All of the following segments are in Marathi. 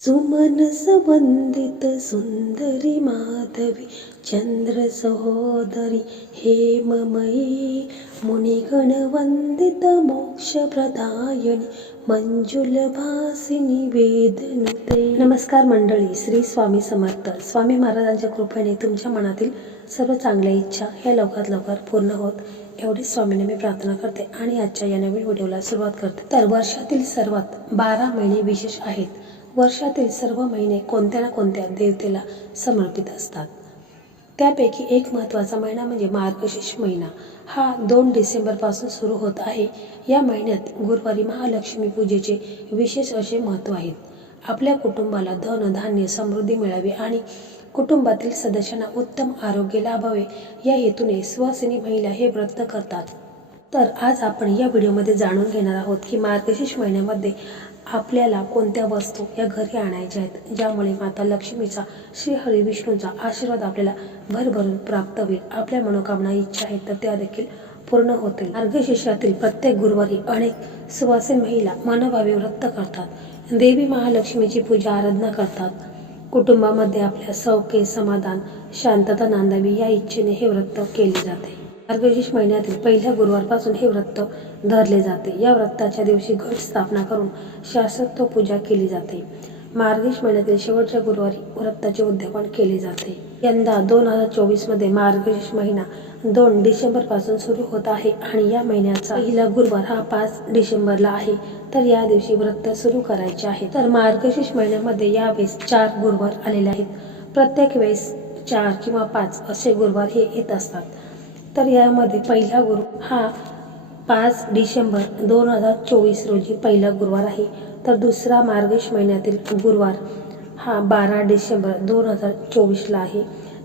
सुमन संबंधित सुंदरी माधवी चंद्र सहोदरी हेममयी मुनिगण वंदित मोक्षप्रदायिनी मंजुल भासिनी वेदनुते नमस्कार मंडळी श्री स्वामी समर्थ. स्वामी महाराजांच्या कृपेने तुमच्या मनातील सर्व चांगल्या इच्छा ह्या लवकरात लवकर पूर्ण होत. एवढी स्वामीने मी प्रार्थना करते आणि आजच्या या नवीन व्हिडिओला सुरुवात करते. तर वर्षातील सर्वात बारा महिने विशेष आहेत. वर्षातील सर्व महिने कोणत्या ना कोणत्या देवतेला समर्पित असतात. त्यापैकी एक महत्त्वाचा महिना म्हणजे मार्गशीर्ष महिना. हा दोन डिसेंबरपासून सुरू होत आहे. या महिन्यात गुरुवारी महालक्ष्मी पूजेचे विशेष असे महत्त्व आहेत. आपल्या कुटुंबाला धन धान्य समृद्धी मिळावी आणि कुटुंबातील सदस्यांना उत्तम आरोग्य लाभावे. या हेतूने सुवासिनी महिला हे व्रत करतात. तर आज आपण या व्हिडिओमध्ये जाणून घेणार आहोत की मार्गशीर्ष महिन्यामध्ये आपल्याला कोणत्या वस्तू या घरी आणायच्या आहेत ज्यामुळे माता लक्ष्मीचा श्री हरी विष्णूचा आशीर्वाद आपल्याला भरभरून प्राप्त होईल. आपल्या मनोकामना इच्छा आहेत तर त्या देखील पूर्ण होतील. मार्गशीर्षातील प्रत्येक गुरुवारी अनेक सुवासीन महिला मनोभावे व्रत करतात. देवी महालक्ष्मीची पूजा आराधना करतात. कुटुंबामध्ये आपल्या सौख्य समाधान शांतता नांदावी या इच्छेने हे व्रत केले जाते. मार्गशीर्ष महिन्यातील पहिल्या गुरुवारपासून हे व्रत धरले जाते. या व्रताच्या दिवशी घट स्थापना करून शाश्वत पूजा केली जाते. मार्गशीर्ष महिन्यातील शेवटच्या गुरुवारी व्रताचे उद्यापन केले जाते. यंदा दोन हजार चोवीसमध्ये मार्गशीर्ष महिना दोन डिसेंबरपासून सुरू होत आहे आणि या महिन्याचा पहिला गुरुवार हा पाच डिसेंबरला आहे. तर या दिवशी व्रत सुरू करायचे आहे. तर मार्गशीर्ष महिन्यामध्ये यावेळेस चार गुरुवार आलेले आहेत. प्रत्येक वेळेस चार किंवा पाच असे गुरुवार हे येत असतात. तर यामध्ये पहिला गुरु हा पाच डिसेंबर दोन हजार चोवीस रोजी पहिला गुरुवार आहे. तर दुसरा मार्गश महिन्यातील गुरुवार हा बारा डिसेंबर दोन हजार चोवीसला आहे.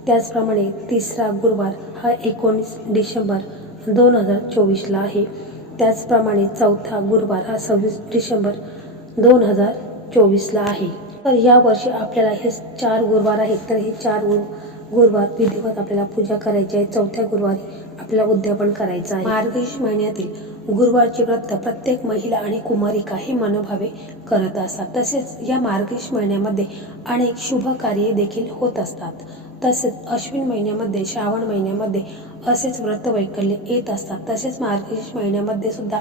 त्याचप्रमाणे तिसरा गुरुवार हा एकोणीस डिसेंबर दोन हजार चोवीसला आहे. त्याचप्रमाणे चौथा गुरुवार हा सव्वीस डिसेंबर दोन हजार चोवीसला आहे. तर यावर्षी आपल्याला हे चार गुरुवार आहेत. तर हे चार गुरु गुरुवार विधिवत आपल्याला पूजा करायची आहे. चौथ्या गुरुवारी आपल्याला उद्यापन करायचं आहे. मार्गशीर्ष महिन्यातील गुरुवारचे व्रत प्रत्येक महिला आणि कुमारिका हे मनोभावे करत असतात. तसेच या मार्गशीर्ष महिन्यामध्ये अनेक शुभ कार्ये देखील होत असतात. तसेच अश्विन महिन्यामध्ये श्रावण महिन्यामध्ये असेच व्रत वैकल्य येत असतात. तसेच मार्गशीर्ष महिन्यामध्ये सुद्धा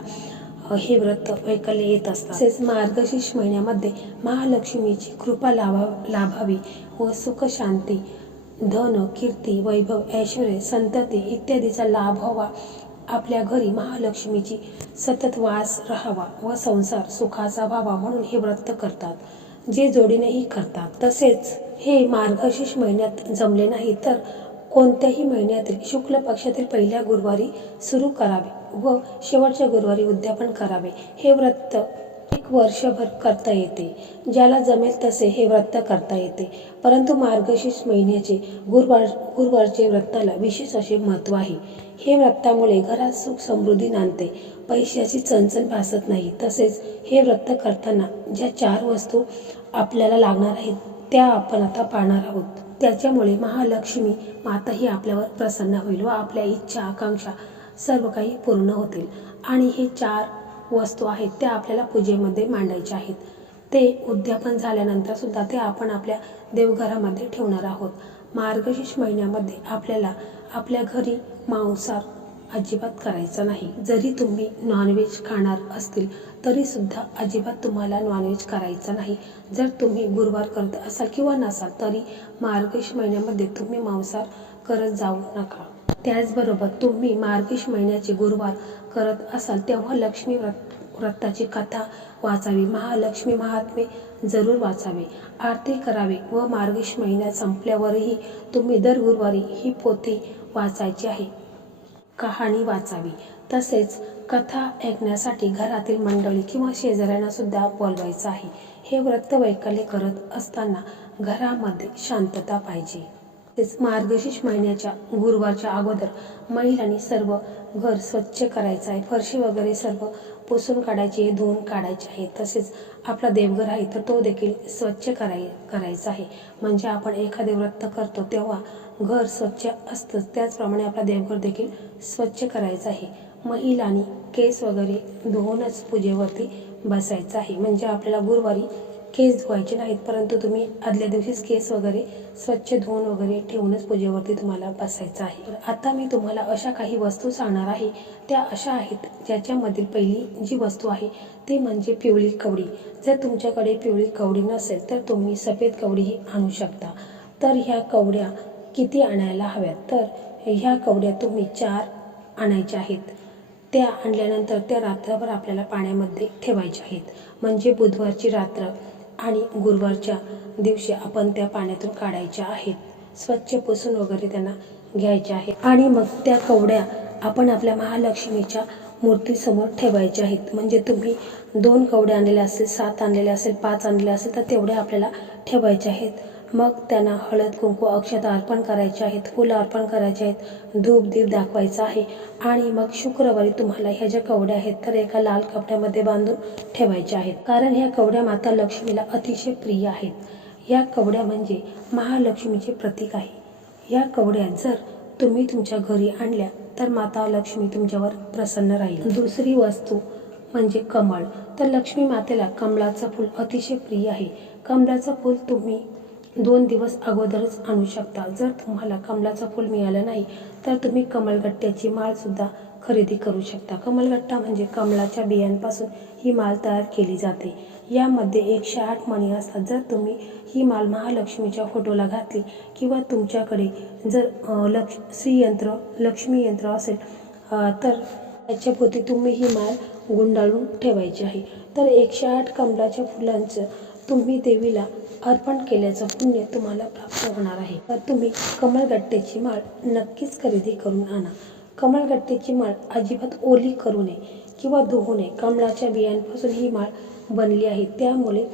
हे व्रत वैकल्य येत असतात. तसेच मार्गशीर्ष महिन्यामध्ये महालक्ष्मीची कृपा लाभा लाभावी व सुख शांती धन कीर्ती वैभव ऐश्वर संतती इत्यादीचा लाभ व्हावा. आपल्या घरी महालक्ष्मीची सतत वास राहावा व संसार सुखाचा व्हावा म्हणून हे व्रत करतात. जे जोडीनेही करतात. तसेच हे मार्गशीर्ष महिन्यात जमले नाही तर कोणत्याही महिन्यातील शुक्ल पक्षातील पहिल्या गुरुवारी सुरू करावे व शेवटच्या गुरुवारी उद्यापन करावे. हे व्रत एक वर्षभर करता येते. ज्याला जमेल तसे हे व्रत करता येते. परंतु मार्गशीर्ष महिन्याचे गुरुवार गुरुवारचे व्रताला विशेष असे महत्त्व आहे. हे व्रतामुळे घरात सुख समृद्धी नांदते. पैशाची चणचण भासत नाही. तसेच हे व्रत करताना ज्या चार वस्तू आपल्याला लागणार आहेत त्या आपण आता पाहणार आहोत. त्याच्यामुळे महालक्ष्मी माता ही आपल्यावर प्रसन्न होईल व आपल्या इच्छा आकांक्षा सर्व काही पूर्ण होतील. आणि हे चार वस्तू आहेत त्या आपल्याला पूजेमध्ये मांडायच्या आहेत. ते उद्यापन झाल्यानंतर सुद्धा ते आपण आपल्या देवघरामध्ये ठेवणार आहोत. मार्गशीर्ष महिन्यामध्ये आपल्याला आपल्या घरी मांसार अजिबात करायचा नाही. जरी तुम्ही नॉनव्हेज खाणार असतील तरीसुद्धा अजिबात तुम्हाला नॉनव्हेज करायचं नाही. जर तुम्ही गुरुवार करत असाल किंवा नसाल तरी मार्गशीर्ष महिन्यामध्ये तुम्ही मांसाहार करत जाऊ नका. त्याचबरोबर तुम्ही मार्गिश महिन्याचे गुरुवार करत असाल तेव्हा लक्ष्मी व्रत व्रताची कथा वाचावी. महालक्ष्मी महात्मे जरूर वाचावे. आरती करावी व मार्गशीर्ष महिन्यात संपल्यावरही तुम्ही दर गुरुवारी ही पोथी वाचायची आहे. कहाणी वाचावी. तसेच कथा ऐकण्यासाठी घरातील मंडळी किंवा शेजाऱ्यांना सुद्धा बोलवायचं आहे. हे व्रत वैकल्य करत असताना घरामध्ये शांतता पाहिजे. तेच मार्गशीर्ष महिन्याच्या गुरुवारच्या अगोदर महिलांनी सर्व घर स्वच्छ करायचं आहे. फरशी वगैरे सर्व पुसून काढायची आहे धुवून काढायचे आहे. तसेच आपला देवघर आहे तर तो देखील स्वच्छ कराय करायचा आहे. म्हणजे आपण एखादे व्रत करतो तेव्हा घर स्वच्छ असतंच त्याचप्रमाणे आपला देवघर देखील स्वच्छ करायचं आहे. महिलांनी केस वगैरे धुवूनच पूजेवरती बसायचं आहे. म्हणजे आपल्याला गुरुवारी केस धुवायचे नाहीत परंतु तुम्ही आदल्या दिवशीच केस वगैरे स्वच्छ धुवून वगैरे ठेवूनच पूजेवरती तुम्हाला बसायचं आहे. तर आता मी तुम्हाला अशा काही वस्तू सांगणार आहे. त्या अशा आहेत ज्याच्यामधील पहिली जी वस्तू आहे ती म्हणजे पिवळी कवडी. जर तुमच्याकडे पिवळी कवडी नसेल तर तुम्ही सफेद कवडीही आणू शकता. तर ह्या कवड्या किती आणायला हव्यात? तर ह्या कवड्या तुम्ही चार आणायच्या आहेत. त्या आणल्यानंतर त्या रात्रभर आपल्याला पाण्यामध्ये ठेवायच्या आहेत. म्हणजे बुधवारची रात्र आणि गुरुवारच्या दिवशी आपण त्या पाण्यातून काढायच्या आहेत. स्वच्छ पुसून वगैरे त्यांना घ्यायच्या आहेत. आणि मग त्या कवड्या आपण आपल्या महालक्ष्मीच्या मूर्तीसमोर ठेवायच्या आहेत. म्हणजे तुम्ही दोन कवड्या आणलेल्या असेल सात आणलेल्या असेल पाच आणलेल्या असेल तर तेवढ्या आपल्याला ठेवायच्या आहेत. मग त्यांना हळद कुंकू अक्षता अर्पण करायचे आहेत फुलं अर्पण करायचे आहेत धूप दीप दाखवायचा आहे. आणि मग शुक्रवारी तुम्हाला ह्या ज्या कवड्या आहेत तर एका लाल कपड्यामध्ये बांधून ठेवायच्या आहेत. कारण ह्या कवड्या माता लक्ष्मीला अतिशय प्रिय आहेत. या कवड्या म्हणजे महालक्ष्मीचे प्रतीक आहे. या कवड्या जर तुम्ही तुमच्या घरी आणल्या तर माता लक्ष्मी तुमच्यावर प्रसन्न राहील. दुसरी वस्तू म्हणजे कमळ. तर लक्ष्मी मातेला कमळाचं फूल अतिशय प्रिय आहे. कमळाचं फूल तुम्ही दोन दिवस अगोदरच आणू शकता. जर तुम्हाला कमळाचं फूल मिळालं नाही तर तुम्ही कमलगट्ट्याची माळसुद्धा खरेदी करू शकता. कमलगट्टा म्हणजे कमळाच्या बियांपासून ही माळ तयार केली जाते. यामध्ये एकशे आठ मणी असतात. जर तुम्ही ही माळ महालक्ष्मीच्या फोटोला घातली किंवा तुमच्याकडे जर लक्ष श्रीयंत्र लक्ष्मी यंत्र असेल तर त्याच्यापोती तुम्ही ही माळ गुंडाळून ठेवायची आहे. तर एकशे आठ कमलाच्या फुलांचं तुम्ही देवीला अर्पण केल्याचं पुण्य तुम्हाला प्राप्त होणार आहे. तर तुम्ही कमलगट्ट्याची माळ नक्कीच खरेदी करून आणा. कमलगट्ट्याची माळ अजिबात ओली करू नये किंवा धुवू नये. कमळाच्या बियांपासून ही माळ बनली आहे. त्यामुळे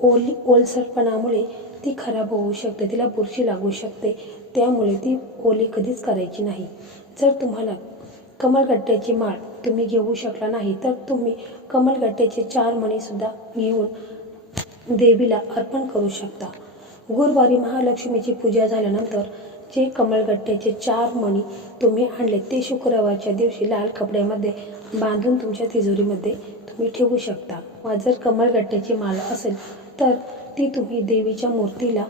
ओली ओलसरपणामुळे ती खराब होऊ शकते तिला बुरशी लागू शकते. त्यामुळे ती ओली कधीच करायची नाही. जर तुम्हाला कमळगट्ट्याची माळ तुम्ही घेऊ शकला नाही तर तुम्ही कमळगट्ट्याचे चार मणीसुद्धा घेऊन देवीला अर्पण करू शकता. गुरुवारी महालक्ष्मीची पूजा झाल्यानंतर जे कमळगट्ट्याचे चार मणी तुम्ही आणले ते शुक्रवारच्या दिवशी लाल कपड्यामध्ये बांधून तुमच्या तिजोरीमध्ये तुम्ही ठेवू शकता. वा जर कमळगट्ट्याची माला असेल तर ती तुम्ही देवीच्या मूर्तीला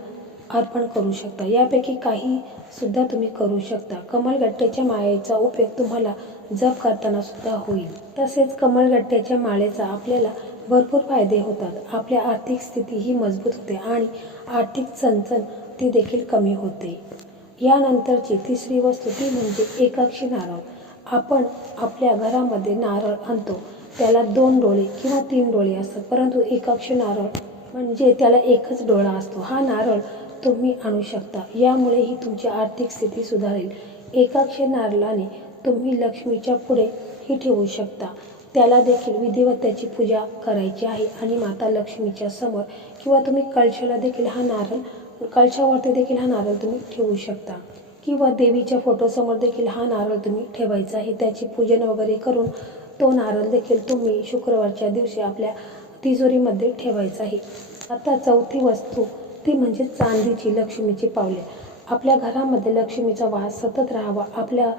अर्पण करू शकता. यापैकी काही सुद्धा तुम्ही करू शकता. कमळगट्ट्याच्या माळेचा उपयोग तुम्हाला जप करताना सुद्धा होईल. तसेच कमळगट्ट्याच्या माळेचा आपल्याला भरपूर फायदे होतात. आपल्या आर्थिक स्थिती ही मजबूत होते आणि आर्थिक चणचण ती देखील कमी होते. यानंतरची तिसरी वस्तू ती म्हणजे एकाक्षी नारळ. आपण आपल्या घरामध्ये नारळ आणतो. त्याला दोन डोळे किंवा तीन डोळे असतात. परंतु एकाक्षी नारळ म्हणजे त्याला एकच डोळा असतो. हा नारळ तुम्ही आणू शकता. यामुळे ही तुमची आर्थिक स्थिती सुधारेल. एकाक्षी नारळाने तुम्ही लक्ष्मीच्या पुढे ही ठेवू शकता. त्याला देखील विधिवत त्याची पूजा करायची आहे आणि माता लक्ष्मीच्या समोर किंवा तुम्ही कळशाला देखील हा नारळ कळशावरती देखील हा नारळ तुम्ही ठेवू शकता. किंवा देवीच्या फोटोसमोर देखील हा नारळ तुम्ही ठेवायचा आहे. त्याची पूजन वगैरे करून तो नारळ देखील तुम्ही शुक्रवारच्या दिवशी आपल्या तिजोरीमध्ये ठेवायचा आहे. आता चौथी वस्तू ती म्हणजे चांदीची लक्ष्मीची पावले. आपल्या घरामध्ये लक्ष्मीचा वास सतत राहावा. आपल्या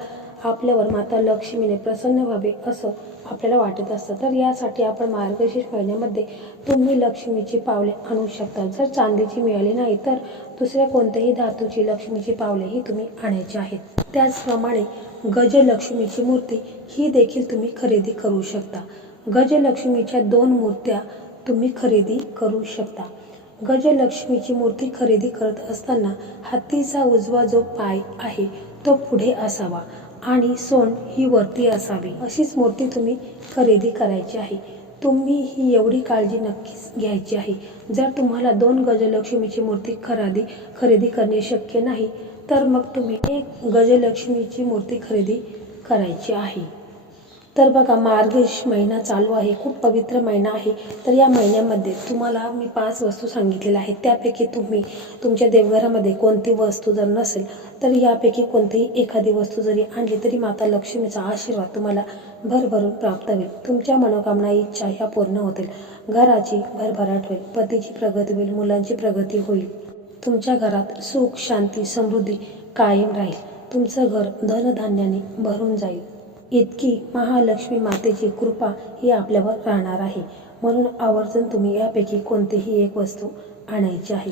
आपल्यावर माता लक्ष्मीने प्रसन्न व्हावे असं आपल्याला वाटत असतं. तर यासाठी आपण मार्गशीर्ष महिन्यामध्ये तुम्ही लक्ष्मीची पावले आणू शकता. जर चांदीची मिळाली नाही तर दुसऱ्या कोणत्याही धातूची लक्ष्मीची पावले ही तुम्ही आणायची आहेत. त्याचप्रमाणे गजलक्ष्मीची मूर्ती ही देखील तुम्ही खरेदी करू शकता. गजलक्ष्मीच्या दोन मूर्त्या तुम्ही खरेदी करू शकता. गजलक्ष्मीची मूर्ती खरेदी करत असताना हत्तीचा उजवा जो पाय आहे तो पुढे असावा. आणि सोंड ही वरती असावी. अशीच मूर्ती तुम्ही खरेदी करायची आहे. तुम्ही ही एवढी काळजी नक्कीच घ्यायची आहे. जर तुम्हाला दोन गजलक्ष्मीची मूर्ती खरेदी खरेदी करणे शक्य नाही तर मग तुम्ही एक गजलक्ष्मीची मूर्ती खरेदी करायची आहे. तर बघा मार्गशीर्ष महिना चालू आहे खूप पवित्र महिना आहे. तर या महिन्यामध्ये तुम्हाला मी पाच वस्तू सांगितलेल्या आहेत. त्यापैकी तुम्ही तुमच्या देवघरामध्ये कोणती वस्तू जर नसेल तर यापैकी कोणतीही एखादी वस्तू जरी आणली तरी माता लक्ष्मीचा आशीर्वाद तुम्हाला भरभरून प्राप्त होईल. तुमच्या मनोकामना इच्छा ह्या पूर्ण होतील. घराची भरभराट होईल पतीची प्रगती होईल मुलांची प्रगती होईल. तुमच्या घरात सुख शांती समृद्धी कायम राहील. तुमचं घर धनधान्याने भरून जाईल. इतकी महालक्ष्मी मातेची कृपा ही आपल्यावर राहणार आहे. म्हणून आवर्जून तुम्ही यापैकी कोणतीही एक वस्तू आणायची आहे.